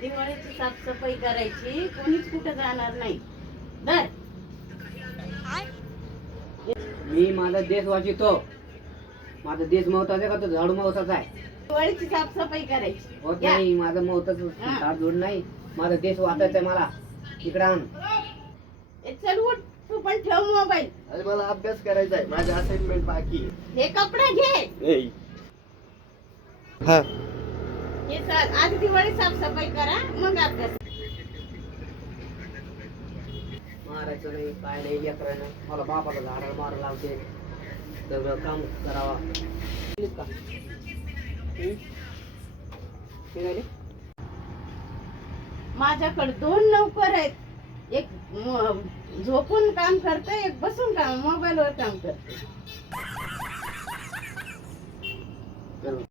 दिवाळीची साफसफाई करायची कोणीच कुठं जाणार नाही. दर मी माझा देश वाचितो. माझा देश महत्त्वाचा आहे का? तो झाडू महत्त्वाचा आहे. दिवाळीची साफसफाई करायची. होत या. नाही माझं महत्वाच हा. झाड जोड नाही. माझा देश वाचायचा आहे मला. इकडे आण. ए, चल उठ. तू पण ठेव मोबाईल. अरे मला अभ्यास करायचा आहे. माझे असाइनमेंट बाकी आहे. हे कपडे घे. हा. सर आज दिवाळी साफसफाई करा मग अभ्यास. मारायचं नाही काय नाही लेकरानं मला बापाला झाडाला मारा लावते. सगळं काम करावा. का? माझ्याकडे दोन नौकर आहेत. एक झोपून काम करते एक बसून काम मोबाईलवर काम करते